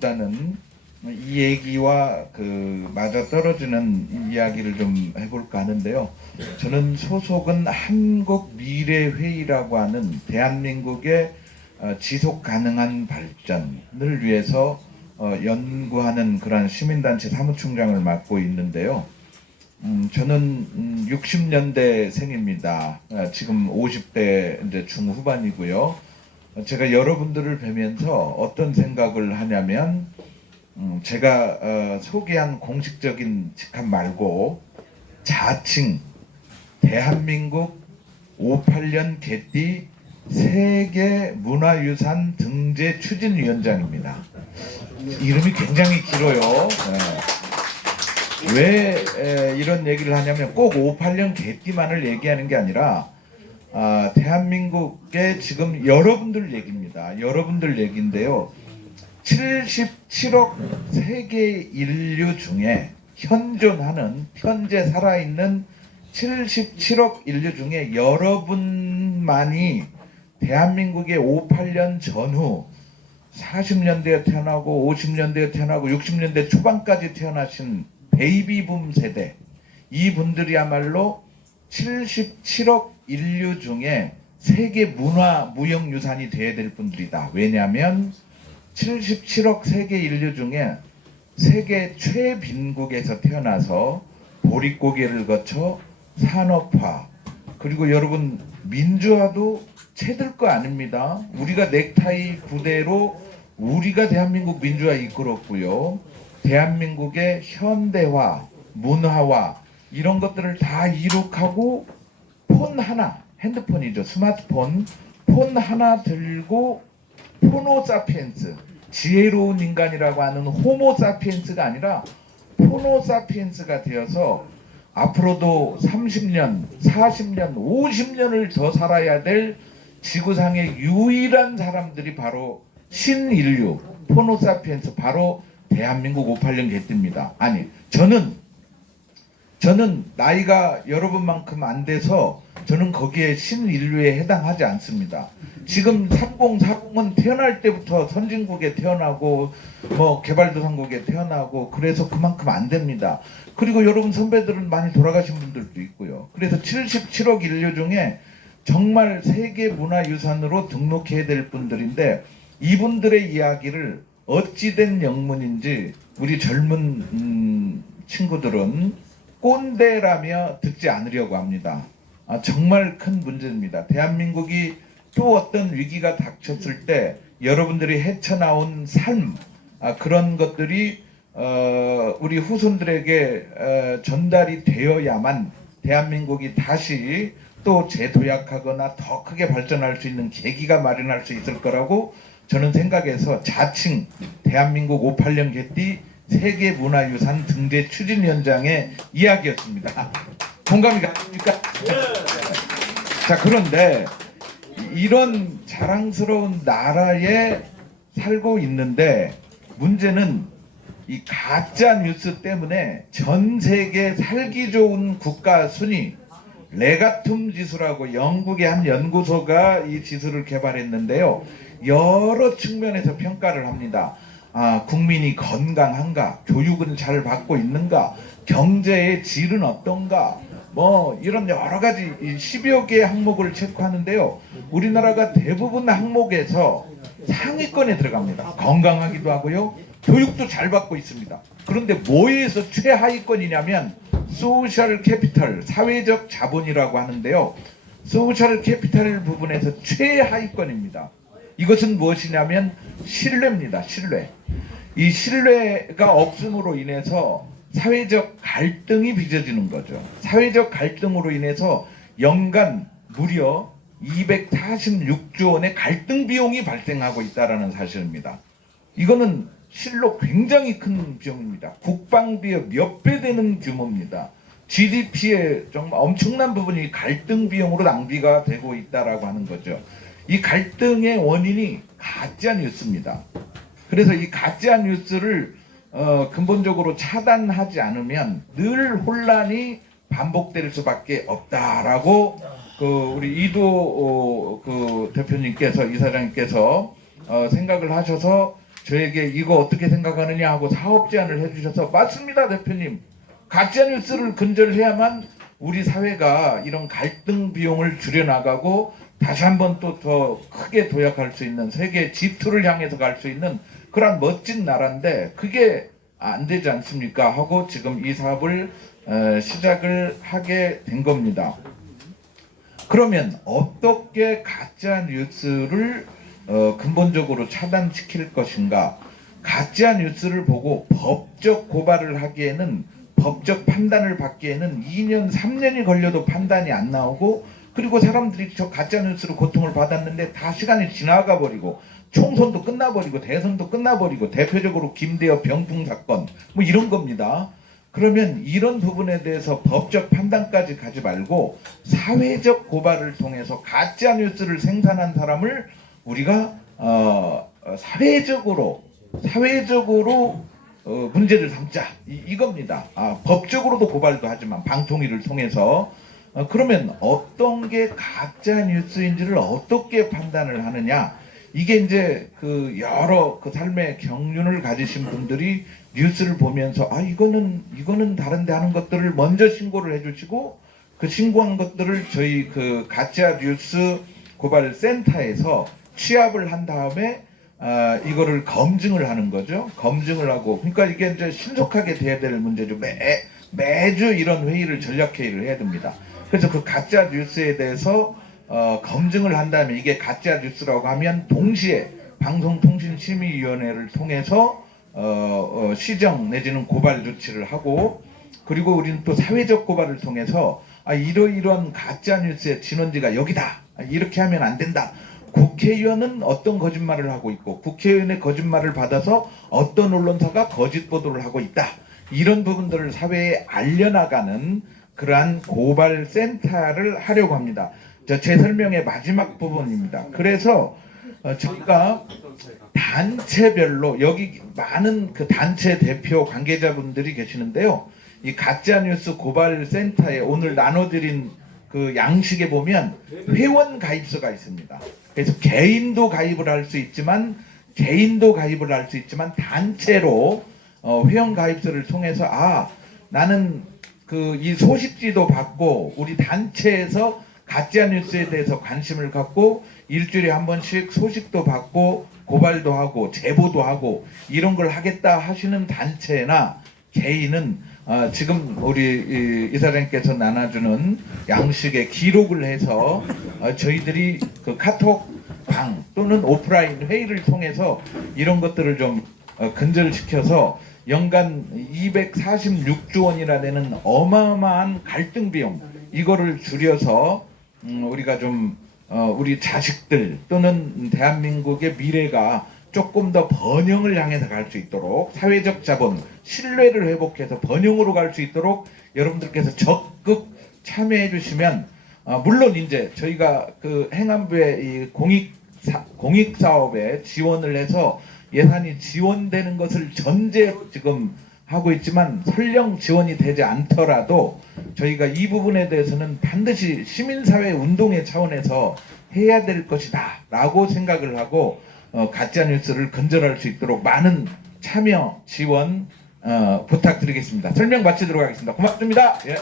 일단은 이 얘기와 맞아 떨어지는 이야기를 좀 해볼까 하는데요. 저는 소속은 한국미래회의라고 하는 대한민국의 지속 가능한 발전을 위해서 연구하는 그런 시민단체 사무총장을 맡고 있는데요. 저는 60년대생입니다. 지금 50대 이제 중후반이고요. 제가 여러분들을 뵈면서 어떤 생각을 하냐면 제가 소개한 공식적인 직함 말고 자칭 대한민국 58년 개띠 세계 문화유산 등재 추진위원장입니다. 이름이 굉장히 길어요. 왜 이런 얘기를 하냐면 꼭 58년 개띠만을 얘기하는 게 아니라 대한민국의 지금 여러분들 얘기입니다. 여러분들 얘기인데요. 77억 세계 인류 중에 현존하는 현재 살아있는 77억 인류 중에 여러분만이 대한민국의 58년 전후 40년대에 태어나고 50년대에 태어나고 60년대 초반까지 태어나신 베이비붐 세대, 이분들이야말로 77억 인류 중에 세계 문화 무형유산이 돼야 될 분들이다. 왜냐하면 77억 세계 인류 중에 세계 최빈국에서 태어나서 보릿고개를 거쳐 산업화, 그리고 여러분 민주화도 채들 거 아닙니다. 우리가 넥타이 부대로 우리가 대한민국 민주화 이끌었고요. 대한민국의 현대화, 문화화 이런 것들을 다 이룩하고 폰 하나, 핸드폰이죠. 스마트폰, 폰 하나 들고 호모사피엔스, 지혜로운 인간이라고 하는 호모사피엔스가 아니라 호모사피엔스가 되어서 앞으로도 30년, 40년, 50년을 더 살아야 될 지구상의 유일한 사람들이 바로 신인류, 호모사피엔스, 바로 대한민국 58년 개띠입니다. 아니, 저는 나이가 여러분만큼 안 돼서 저는 거기에 신인류에 해당하지 않습니다. 지금 3040은 태어날 때부터 선진국에 태어나고 뭐 개발도상국에 태어나고 그래서 그만큼 안 됩니다. 그리고 여러분 선배들은 많이 돌아가신 분들도 있고요. 그래서 77억 인류 중에 정말 세계문화유산으로 등록해야 될 분들인데 이분들의 이야기를 어찌된 영문인지 우리 젊은 친구들은 꼰대라며 듣지 않으려고 합니다. 정말 큰 문제입니다. 대한민국이 또 어떤 위기가 닥쳤을 때 여러분들이 헤쳐나온 삶, 그런 것들이 우리 후손들에게 전달이 되어야만 대한민국이 다시 또 재도약하거나 더 크게 발전할 수 있는 계기가 마련할 수 있을 거라고 저는 생각해서 자칭 대한민국 58년 개띠 세계문화유산 등재 추진위원장의 이야기였습니다. 공감이 가십니까? 자, 그런데 이런 자랑스러운 나라에 살고 있는데 문제는 이 가짜 뉴스 때문에 전 세계 살기 좋은 국가 순위 레가툼 지수라고 영국의 한 연구소가 이 지수를 개발했는데요. 여러 측면에서 평가를 합니다. 국민이 건강한가, 교육은 잘 받고 있는가, 경제의 질은 어떤가, 뭐 이런 여러 가지 10여 개의 항목을 체크하는데요. 우리나라가 대부분 항목에서 상위권에 들어갑니다. 건강하기도 하고요. 교육도 잘 받고 있습니다. 그런데 뭐에서 최하위권이냐면 소셜 캐피털, 사회적 자본이라고 하는데요. 소셜 캐피털 부분에서 최하위권입니다. 이것은 무엇이냐면 신뢰입니다. 신뢰. 이 신뢰가 없음으로 인해서 사회적 갈등이 빚어지는 거죠. 사회적 갈등으로 인해서 연간 무려 246조 원의 갈등 비용이 발생하고 있다는 사실입니다. 이거는 실로 굉장히 큰 비용입니다. 국방비의 몇 배 되는 규모입니다. GDP의 정말 엄청난 부분이 갈등 비용으로 낭비가 되고 있다라고 하는 거죠. 이 갈등의 원인이 가짜 뉴스입니다. 그래서 이 가짜 뉴스를 근본적으로 차단하지 않으면 늘 혼란이 반복될 수밖에 없다라고 우리 이도 대표님께서 이사장님께서 생각을 하셔서 저에게 이거 어떻게 생각하느냐 하고 사업 제안을 해주셔서 맞습니다 대표님. 가짜뉴스를 근절해야만 우리 사회가 이런 갈등 비용을 줄여나가고 다시 한번 또 더 크게 도약할 수 있는 세계 G2를 향해서 갈 수 있는 그런 멋진 나라인데 그게 안 되지 않습니까 하고 지금 이 사업을 시작을 하게 된 겁니다. 그러면 어떻게 가짜 뉴스를 근본적으로 차단시킬 것인가? 가짜 뉴스를 보고 법적 고발을 하기에는 법적 판단을 받기에는 2년 3년이 걸려도 판단이 안 나오고 그리고 사람들이 저 가짜 뉴스로 고통을 받았는데 다 시간이 지나가 버리고 총선도 끝나버리고 대선도 끝나버리고 대표적으로 김대엽 병풍 사건 뭐 이런 겁니다. 그러면 이런 부분에 대해서 법적 판단까지 가지 말고 사회적 고발을 통해서 가짜 뉴스를 생산한 사람을 우리가 사회적으로 문제를 삼자 이겁니다. 법적으로도 고발도 하지만 방통위를 통해서 그러면 어떤 게 가짜 뉴스인지를 어떻게 판단을 하느냐? 이게 이제 그 여러 그 삶의 경륜을 가지신 분들이 뉴스를 보면서 이거는 다른데 하는 것들을 먼저 신고를 해주시고 그 신고한 것들을 저희 그 가짜 뉴스 고발 센터에서 취합을 한 다음에 이거를 검증을 하는 거죠. 검증을 하고 그러니까 이게 이제 신속하게 돼야 될 문제죠. 매주 이런 회의를 전략 회의를 해야 됩니다. 그래서 그 가짜 뉴스에 대해서 검증을 한 다음에 이게 가짜 뉴스라고 하면 동시에 방송통신심의위원회를 통해서 시정 내지는 고발 조치를 하고 그리고 우리는 또 사회적 고발을 통해서 이러이러한 가짜 뉴스의 진원지가 여기다 이렇게 하면 안 된다. 국회의원은 어떤 거짓말을 하고 있고 국회의원의 거짓말을 받아서 어떤 언론사가 거짓 보도를 하고 있다. 이런 부분들을 사회에 알려나가는 그러한 고발 센터를 하려고 합니다. 제 설명의 마지막 부분입니다. 그래서 저희가 단체별로 여기 많은 그 단체 대표 관계자분들이 계시는데요. 이 가짜뉴스 고발 센터에 오늘 나눠드린 그 양식에 보면 회원 가입서가 있습니다. 그래서 개인도 가입을 할 수 있지만 단체로 회원 가입서를 통해서 나는 그 이 소식지도 받고 우리 단체에서 가짜 뉴스에 대해서 관심을 갖고 일주일에 한 번씩 소식도 받고 고발도 하고 제보도 하고 이런 걸 하겠다 하시는 단체나 개인은 지금 우리 이사장님께서 나눠주는 양식에 기록을 해서 저희들이 그 카톡 방 또는 오프라인 회의를 통해서 이런 것들을 좀 근절시켜서 연간 246조 원이나 되는 어마어마한 갈등 비용 이거를 줄여서 우리가 좀 우리 자식들 또는 대한민국의 미래가 조금 더 번영을 향해서 갈 수 있도록 사회적 자본, 신뢰를 회복해서 번영으로 갈 수 있도록 여러분들께서 적극 참여해 주시면 물론 이제 저희가 그 행안부의 이 공익 사업에 지원을 해서 예산이 지원되는 것을 전제로 지금 하고 있지만 설령 지원이 되지 않더라도 저희가 이 부분에 대해서는 반드시 시민사회 운동의 차원에서 해야 될 것이다 라고 생각을 하고 가짜뉴스를 근절할 수 있도록 많은 참여 지원 부탁드리겠습니다. 설명 마치도록 하겠습니다. 고맙습니다. 예.